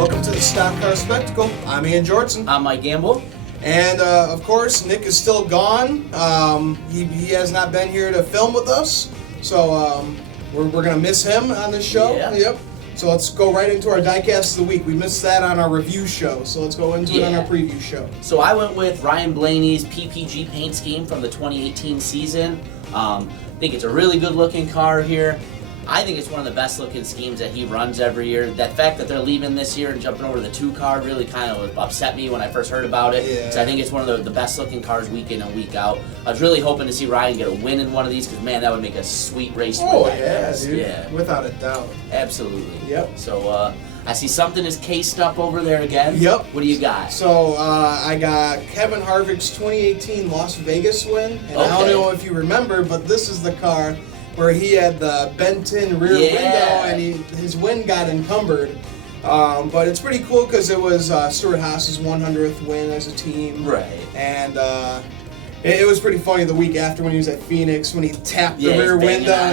Welcome to the Stock Car Spectacle. I'm Ian Jortson. I'm Mike Gamble. And, of course, Nick is still gone. He has not been here to film with us. So we're going to miss him on this show. Yeah. Yep. So let's go right into our diecast of the week. We missed that on our review show, so let's go into it on our preview show. So I went with Ryan Blaney's PPG paint scheme from the 2018 season. I think it's a really good looking car here. I think it's one of the best looking schemes that he runs every year. That fact that they're leaving this year and jumping over to the 2 car really kind of upset me when I first heard about it. Yeah. So I think it's one of the best looking cars week in and week out. I was really hoping to see Ryan get a win in one of these because, man, that would make a sweet race. Oh, yeah, dude. Yeah. Without a doubt. Absolutely. Yep. So I see something is cased up over there again. Yep. What do you got? So I got Kevin Harvick's 2018 Las Vegas win. And I don't know if you remember, but this is the car where he had the bent-in rear window and his win got encumbered. But it's pretty cool because it was Stuart Haas's 100th win as a team. Right. And it was pretty funny the week after when he was at Phoenix when he tapped the rear window.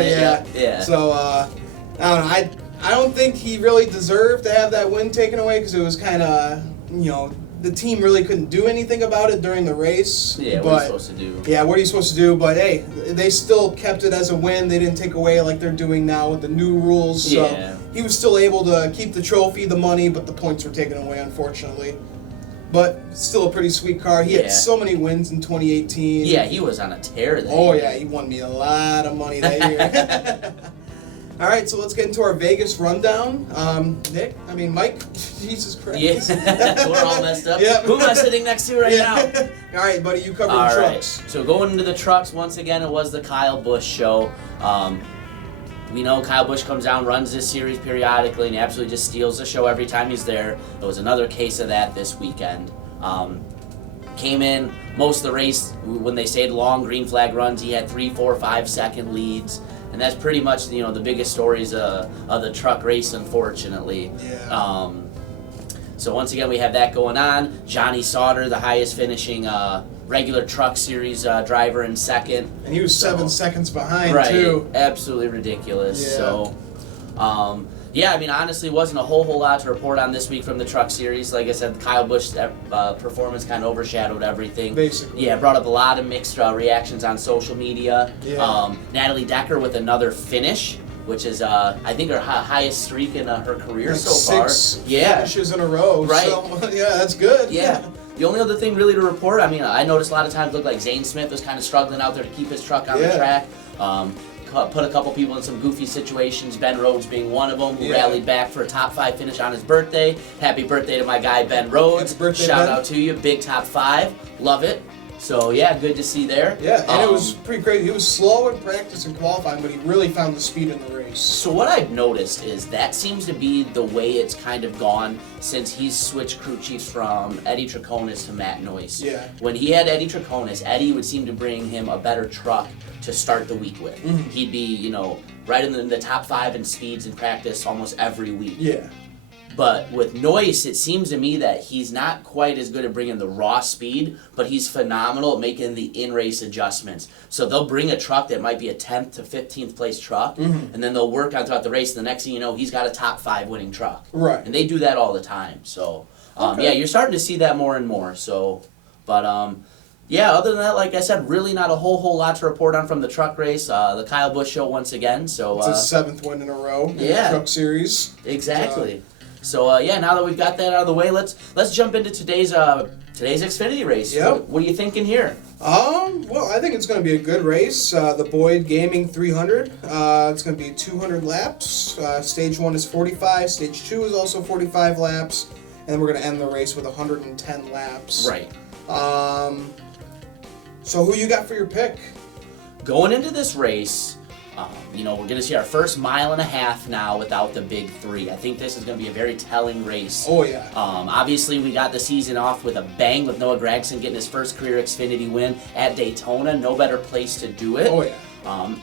Yeah. So I don't know. I don't think he really deserved to have that win taken away because it was kind of, the team really couldn't do anything about it during the race. Yeah, what are you supposed to do? Yeah, what are you supposed to do? But hey, they still kept it as a win. They didn't take away like they're doing now with the new rules. So he was still able to keep the trophy, the money, but the points were taken away, unfortunately. But still a pretty sweet car. He had so many wins in 2018. Yeah, he was on a tear that year. Oh, yeah, he won me a lot of money that year. All right, so let's get into our Vegas rundown. Mike, Jesus Christ. Yeah, we're all messed up. Yep. Who am I sitting next to right now? All right, buddy, you cover the trucks. Right. So going into the trucks, once again, it was the Kyle Busch show. We know Kyle Busch comes down, runs this series periodically, and he absolutely just steals the show every time he's there. There was another case of that this weekend. Came in most of the race, when they say long green flag runs, he had 3, 4, 5 second leads. And that's pretty much the biggest stories of the truck race, unfortunately. Yeah. So once again, we have that going on. Johnny Sauter, the highest finishing regular truck series driver in second. And he was 7 seconds behind, too. Right, absolutely ridiculous. Yeah. So, honestly, wasn't a whole lot to report on this week from the truck series. Like I said, Kyle Busch's performance kind of overshadowed everything. Basically. Yeah, brought up a lot of mixed reactions on social media. Yeah. Natalie Decker with another finish, which is, I think, her highest streak in her career so far. 6 finishes in a row. Right. So, yeah, that's good. Yeah. The only other thing really to report, I noticed a lot of times looked like Zane Smith was kind of struggling out there to keep his truck on the track. Put a couple people in some goofy situations, Ben Rhodes being one of them, who rallied back for a top 5 finish on his birthday. Happy birthday to my guy Ben Rhodes. Happy birthday, Shout Ben. out to you, big top 5. Love it. So good to see there. Yeah, and it was pretty crazy. He was slow in practice and qualifying, but he really found the speed in the race. So what I've noticed is that seems to be the way it's kind of gone since he's switched crew chiefs from Eddie Traconis to Matt Noyce. Yeah. When he had Eddie Traconis, Eddie would seem to bring him a better truck to start the week with. Mm-hmm. He'd be, right in the top 5 in speeds in practice almost every week. Yeah. But with Noyce, it seems to me that he's not quite as good at bringing the raw speed, but he's phenomenal at making the in-race adjustments. So they'll bring a truck that might be a 10th to 15th place truck, and then they'll work on throughout the race. And the next thing you know, he's got a top 5 winning truck. Right. And they do that all the time. So, you're starting to see that more and more. So, but, other than that, like I said, really not a whole lot to report on from the truck race. The Kyle Busch show once again. So it's his 7th win in a row in the truck series. Exactly. So now that we've got that out of the way, let's jump into today's Xfinity race. Yep. What are you thinking here? Well, I think it's going to be a good race. The Boyd Gaming 300. It's going to be 200 laps. Stage 1 is 45. Stage 2 is also 45 laps. And then we're going to end the race with 110 laps. Right. So who you got for your pick? Going into this race, we're going to see our first 1.5 miles now without the big 3. I think this is going to be a very telling race. Oh, yeah. Obviously, we got the season off with a bang with Noah Gragson getting his first career Xfinity win at Daytona. No better place to do it. Oh, yeah.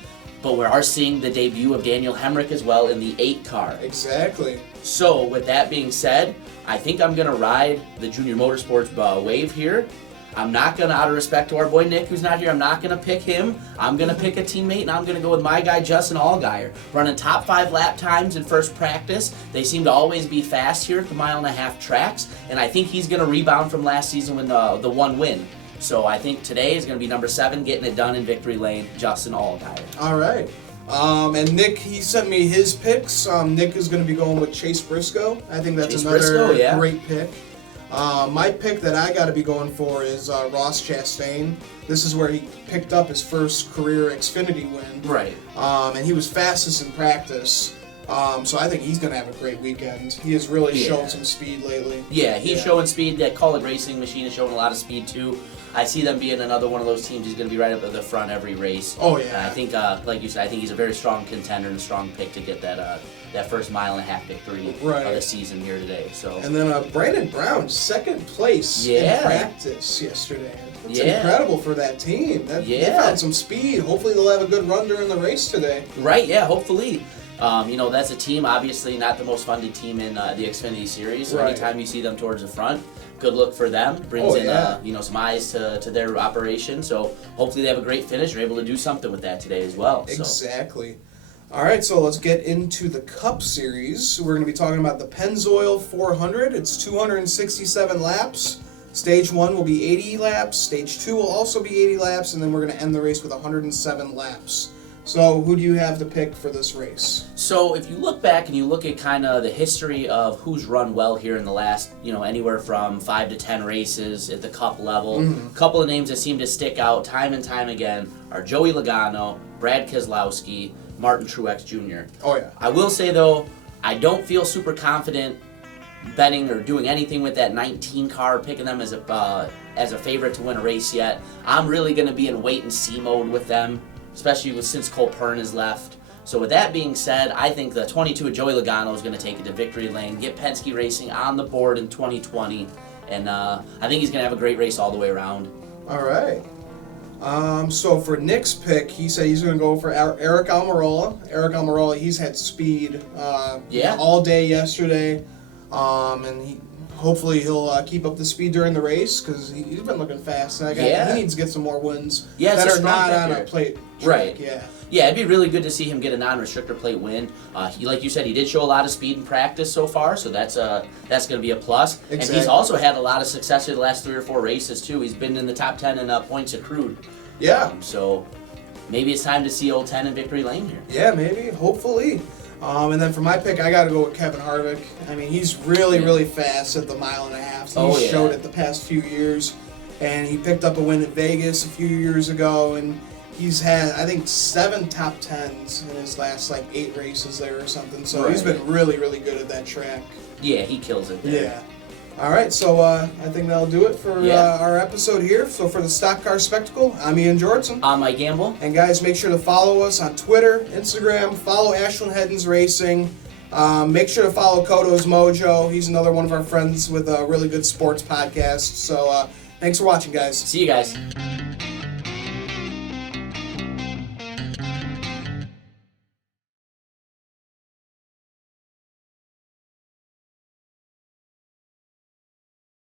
But we are seeing the debut of Daniel Hemrick as well in the 8 car. Exactly. So, with that being said, I think I'm going to ride the Junior Motorsports wave here. I'm not going to, out of respect to our boy Nick, who's not here, I'm not going to pick him. I'm going to pick a teammate, and I'm going to go with my guy, Justin Allgaier. Running top 5 lap times in first practice. They seem to always be fast here at the 1.5-mile tracks, and I think he's going to rebound from last season with the one win. So I think today is going to be number 7, getting it done in victory lane, Justin Allgaier. All right. And Nick, he sent me his picks. Nick is going to be going with Chase Briscoe. I think that's another great pick. My pick that I got to be going for is Ross Chastain. This is where he picked up his first career Xfinity win. Right. And he was fastest in practice. So I think he's going to have a great weekend. He has really shown some speed lately. Yeah, he's showing speed. That Call It Racing machine is showing a lot of speed too. I see them being another one of those teams who's going to be right up at the front every race. Oh, yeah. And I think, like you said, I think he's a very strong contender and a strong pick to get that first 1.5-mile victory of the season here today. So. And then Brandon Brown, second place in practice yesterday. It's incredible for that team. They found some speed. Hopefully they'll have a good run during the race today. Right, yeah, hopefully. That's a team, obviously not the most funded team in the Xfinity Series. So anytime you see them towards the front, good look for them. Brings in some eyes to their operation. So hopefully they have a great finish. They're able to do something with that today as well. Exactly. All right, so let's get into the Cup Series. We're going to be talking about the Pennzoil 400. It's 267 laps. Stage 1 will be 80 laps. Stage 2 will also be 80 laps. And then we're going to end the race with 107 laps. So who do you have to pick for this race? So if you look back and you look at kind of the history of who's run well here in the last, anywhere from 5 to 10 races at the Cup level, a couple of names that seem to stick out time and time again are Joey Logano, Brad Keselowski, Martin Truex Jr. Oh, yeah. I will say, though, I don't feel super confident betting or doing anything with that 19 car, picking them as a favorite to win a race yet. I'm really going to be in wait-and-see mode with them, especially since Cole Pern has left. So with that being said, I think the 22 of Joey Logano is going to take it to victory lane, get Penske Racing on the board in 2020, and I think he's going to have a great race all the way around. All right. So for Nick's pick, he said he's going to go for Eric Almirola. Eric Almirola, he's had speed all day yesterday, and hopefully he'll keep up the speed during the race because he's been looking fast. And he needs to get some more wins that are not on a plate track. Yeah, it'd be really good to see him get a non-restrictor plate win. Like you said, he did show a lot of speed in practice so far, so that's going to be a plus. Exactly. And he's also had a lot of success in the last 3 or 4 races too. He's been in the top 10 in points accrued. Yeah. So maybe it's time to see old 10 in victory lane here. Yeah, maybe. Hopefully. And then for my pick, I got to go with Kevin Harvick. I mean, he's really fast at the 1.5 miles. He's showed it the past few years. And he picked up a win at Vegas a few years ago, and he's had, I think, 7 top 10s in his last, 8 races there or something. So he's been really good at that track. Yeah, he kills it there. Yeah. All right, so I think that'll do it for our episode here. So for the Stock Car Spectacle, I'm Ian Jortson. I'm Mike Gamble. And guys, make sure to follow us on Twitter, Instagram, follow Ashland Heddens Racing. Make sure to follow Koto's Mojo. He's another one of our friends with a really good sports podcast. So thanks for watching, guys. See you guys.